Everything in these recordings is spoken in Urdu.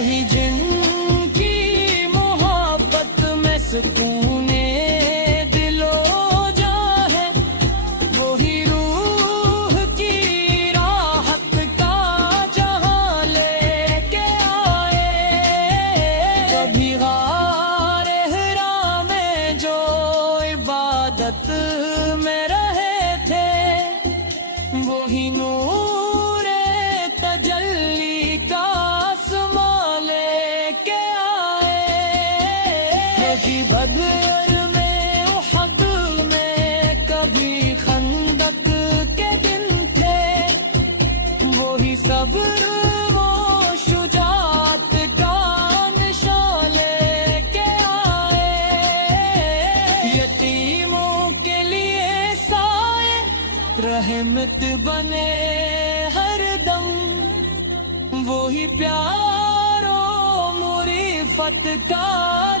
وہی جن کی محبت میں سکون دل و جاں ہے، وہی روح کی راحت کا جہاں لے کے آئے۔ کبھی غار حرا میں جو عبادت میں رہے تھے، وہی نور تجلی کا آسماں لے کے آئے۔ کبھی بدر میں، احد میں، کبھی خندق کے دن تھے، وہی صبر و شجاعت کا نشان لے کے آئے۔ یتیموں کے لیے سائے رحمت بنے ہر دم، وہی پیار و معرفت کا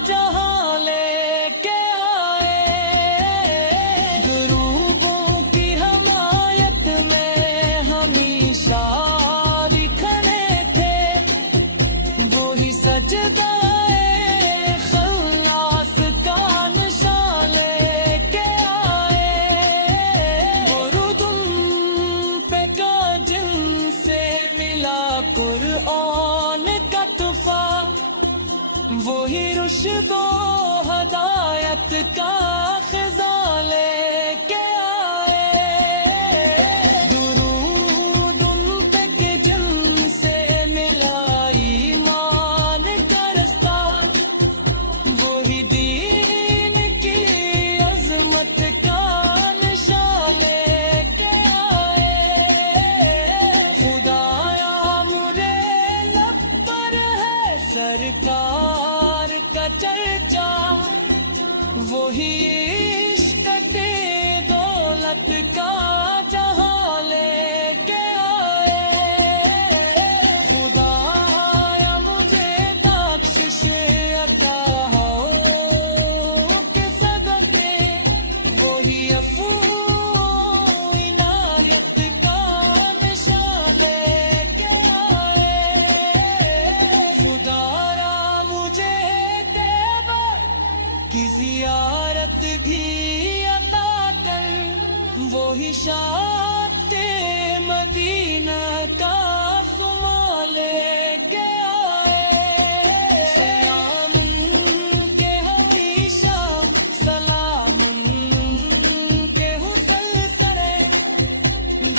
جہاں لے کے آئے۔ غروبوں کی حمایت میں ہمیشہ بھی کھڑے تھے، وہی سجدہ خلاص کا نشان لے کے آئے۔ گردن پہ کا جن سے ملا قرآن کا تحفہ، وہی رشد و ہدایت کا خزاں لے کے آئے۔ درود ان پہ کہ جن سے ملا ایمان کا رستہ، وہی دین کی عظمت کا نشان لے کے آئے۔ خدایا مجھے لب پر ہے سرکار کا چرچا، وہی عشق کی دولت کا جہاں لے کے آئے۔ خدایا مجھے بخشش عطا ہو کہ صدقے، وہی عفو عنایت کا نشان لے کے آئے۔ خدایا مجھے طیبہ کی زیارت بھی عطا کر، وہی شاعت مدینہ کا آسماں لے کے آئے۔ سلام کے ہمیشہ سلام کے حسن سرے،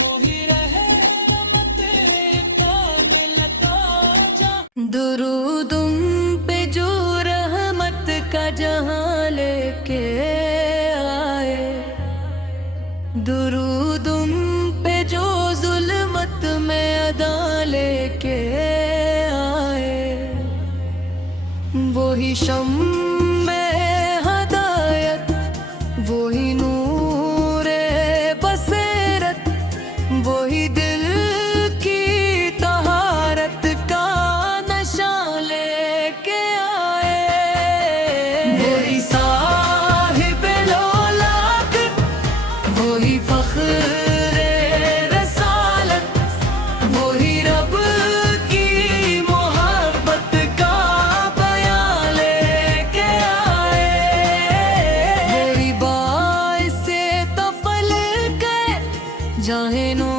وہی رحمت کا ملتا جا۔ درود ان پہ جو رحمت کا جہاں لے کے آئے، درود ان پہ جو ظلمت میں ادا لے کے آئے۔ وہی شمع ہدایت، وہی نور بصیرت، وہی دل کی طہارت کا نشان لے کے آئے۔ وہی صاحب لولاک، وہی فخر رسالت، وہی رب کی محبت کا بیان لے کے آئے۔ وہی باعث تفلق جاہنو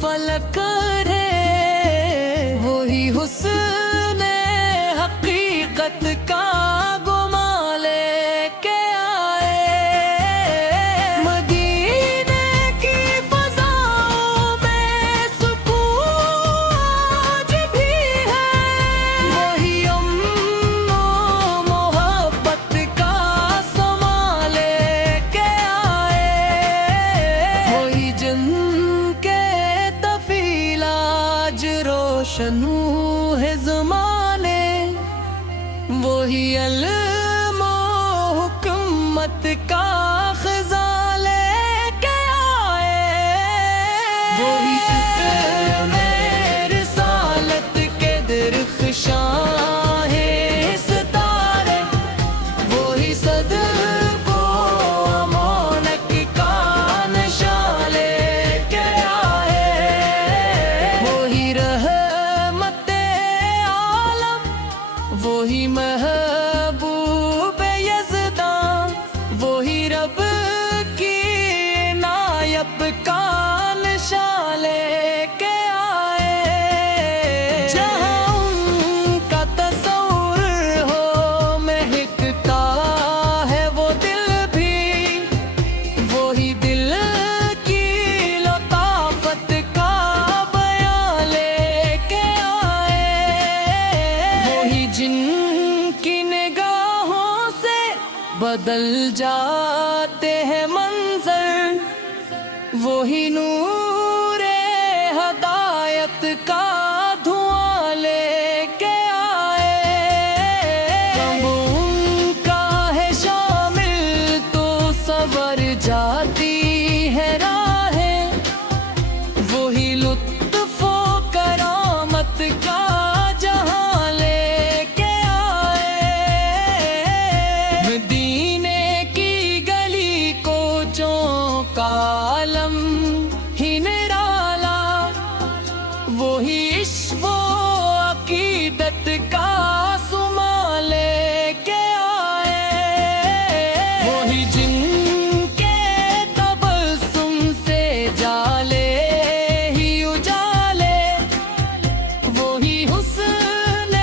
فلک ہے، وہی حسن حقیقت کا گمان لے کے آئے۔ مدینے کی فضاؤں میں سکون آج بھی ہے، وہی امن و محبت کا آسماں لے کے آئے۔ وہی جن کے طفیل آج روشن ہے زمانے، وہی علم و حکمت کا خزاں لے کے آئے۔ وہی میں رسالت کے درخشاں ہیں ستارے، وہی صدق و امانت کا نشان لے کے آئے۔ وہی رحمت عالم وہی محبوب یزداں، وہی رب کی عنایت کا نشان لے کے آئے۔ جہاں ان کا تصور ہو مہکتا ہے وہ دل بھی، وہی دل کی لطافت کا بیان لے کے آئے۔ وہی جن کی نگاہوں سے بدل جاتے ہیں منظر، وہی نور ہدایت کا دھواں لے کے آئے۔ کب ان کا ہے شامل تو سنور جاتی ہے راہیں، وہی لطف و کرامت کا جہاں لے کے آئے۔ مدینے کی گلی کوچوں کا عالم ہی نرالا، وہی عشق و عقیدت کا سما لے کے آئے۔ وہی جن کے تبسم سے جالے ہی اجالے، وہی حسن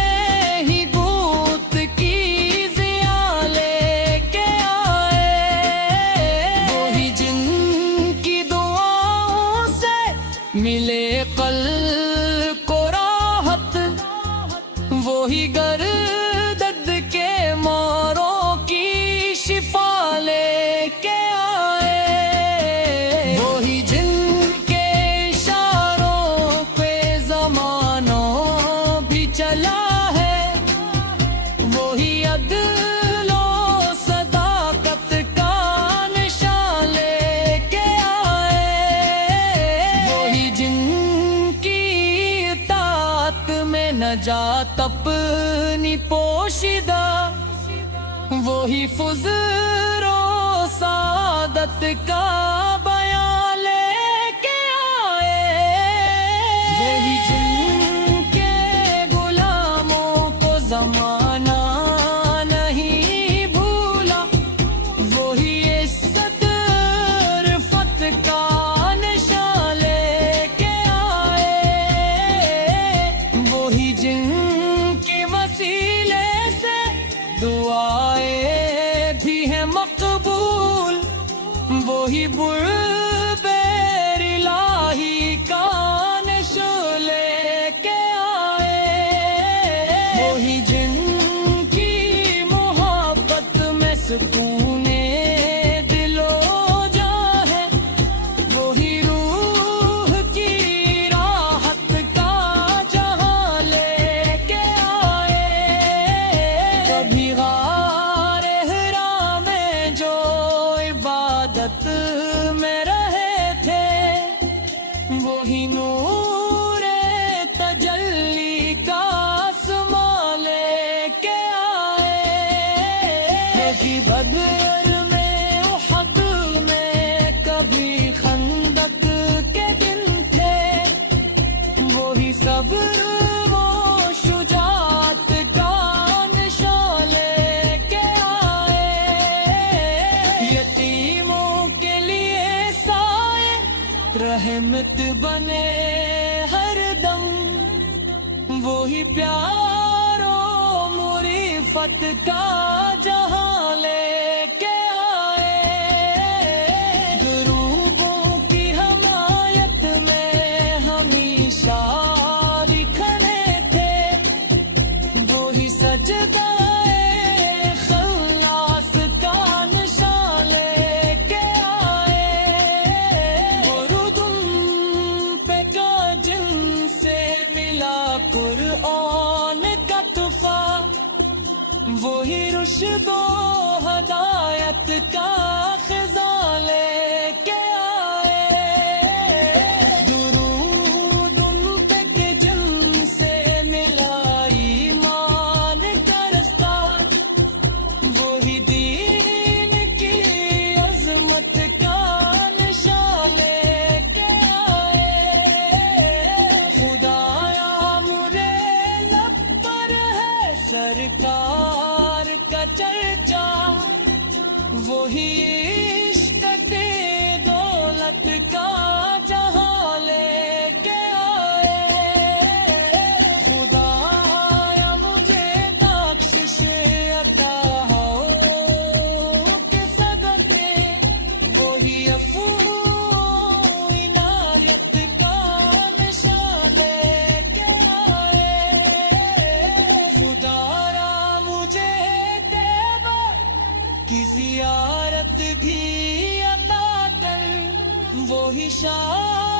ہی بوت کی ضیاء لے کے آئے۔ وہی جن کی دعاؤں سے ملے قلب کو راحت، وہی گردد کے ماروں کی شفا لے کے آئے۔ وہی جن کے اشاروں پہ زمانوں بھی چلا ہے، وہی عدل و صداقت کا نشان لے کے آئے۔ وہی جن کی اطاعت میں نجات اپنی پوشیدہ، وہی فضل و سعادت کا بیان لے کے آئے۔ وہی جن کے غلاموں کو زمانہ نہیں بھولا، وہی عزت رفعت کا نشان لے کے آئے۔ وہی جن کے وسیلے سے دعائیں بھی ہیں مقبول، وہی بر الہی کا نشان لے کے آئے۔ وہی جن کی محبت میں سکون دل و جاں ہے، وہی روح کی راحت کا جہاں لے کے آئے۔ کبھی غار حرا میں جو عبادت میں رہے تھے، وہی نور تجلی کا آسمان لے کے آئے۔ کبھی بدر میں احد میں، کبھی خندق کے دن تھے، وہی صبر و شجاعت کا نشان لے کے آئے۔ یتیموں کے لیے سائے رحمت بنے ہر دم، وہی پیار و معرفت کا جہاں لے کے آئے۔ غروبوں کی حمایت میں ہمیشہ بھی کھڑے تھے، وہی سجدہ خلاص کا نشان لے کے آئے۔ گردم پہ کا جن سے ملا قرآن کا تحفہ، وہی رشد و ہدایت کا خزاں لے کے آئے۔ درود ان پہ کہ جن سے ملا ایمان کا رستہ، وہی دین کی عظمت کا نشان لے کے آئے۔ خدایا مجھے لب پر ہے سرکار کا چرچا وہی عشق کے دولت کا جہاں لے کے آئے خدایا مجھے بخشش عطا ہو کہ صدقے وہی عفو عنایت کا نشان لے کے آئے خدایا مجھے دیبا کی زیارت بھی عطا کر وہی شان